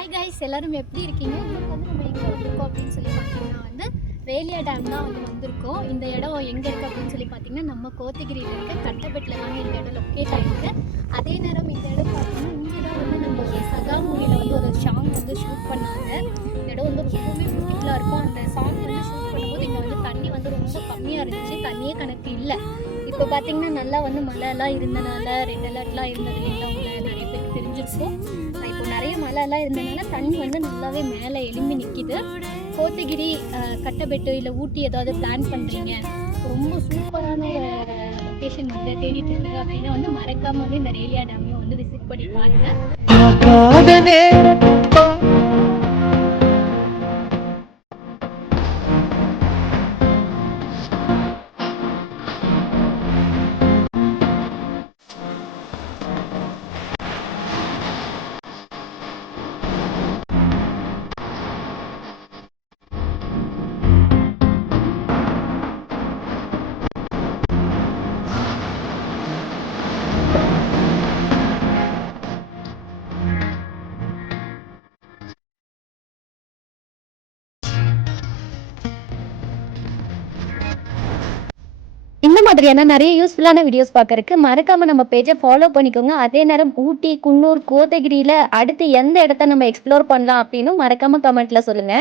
Hi guys, எல்லாரும் எப்படி இருக்கீங்க? இன்னைக்கு வந்து நம்ம எங்கே வந்திருக்கோம் அப்படின்னு சொல்லி பார்த்தீங்கன்னா வேலியா டேம் தான் வந்திருக்கோம். இந்த இடம் எங்கே இருக்குது அப்படின்னு சொல்லி பார்த்தீங்கன்னா நம்ம கோத்தகிரியில் இருக்க கட்டபெட்டில் தாங்க இந்த இடம் லொக்கேட் ஆகிருக்கு. அதே நேரம் இந்த இடம் பார்த்தீங்கன்னா இங்கே தான் நம்ம சகா மூவியில் ஒரு சாங் ஷூட் பண்ணாங்க. இந்த இடம் ரொம்பவுமே பியூட்டிஃபுல்லாக இருக்கும். அந்த சாங் ஷூட் பண்ணும்போது இங்கே தண்ணி ரொம்ப கம்மியாக இருந்துச்சு, தண்ணியே கணக்கு இல்லை. இப்போ பார்த்தீங்கன்னா நல்லா மழைலாம் இருந்தனால ரெட் அலர்ட்லாம் இருந்தது இல்லைங்களா, நிறைய பேருக்கு தெரிஞ்சிருக்கும். இப்போ நிறைய மழைலாம் இருந்தனால தண்ணி நல்லாவே மேலே எழும்பி நிற்கிது. கோத்தகிரி, கட்டபெட்டு இல்லை ஊட்டி ஏதாவது பிளான் பண்ணுறீங்க, ரொம்ப சூப்பரான ஒரு லொக்கேஷன் தேடிட்டு இருந்தது அப்படின்னா மறக்காம இந்த ரேலியா டேமையும் விசிட் பண்ணி பாருங்க. இந்த மாதிரியான நிறைய யூஸ்ஃபுல்லான வீடியோஸ் பார்க்கறதுக்கு மறக்காம நம்ம பேஜை ஃபாலோ பண்ணிக்கோங்க. அதே நேரம் ஊட்டி, குன்னூர், கோத்தகிரியில் அடுத்து எந்த இடத்த நம்ம எக்ஸ்ப்ளோர் பண்ணலாம் அப்படின்னு மறக்காம கமெண்ட்ல சொல்லுங்க.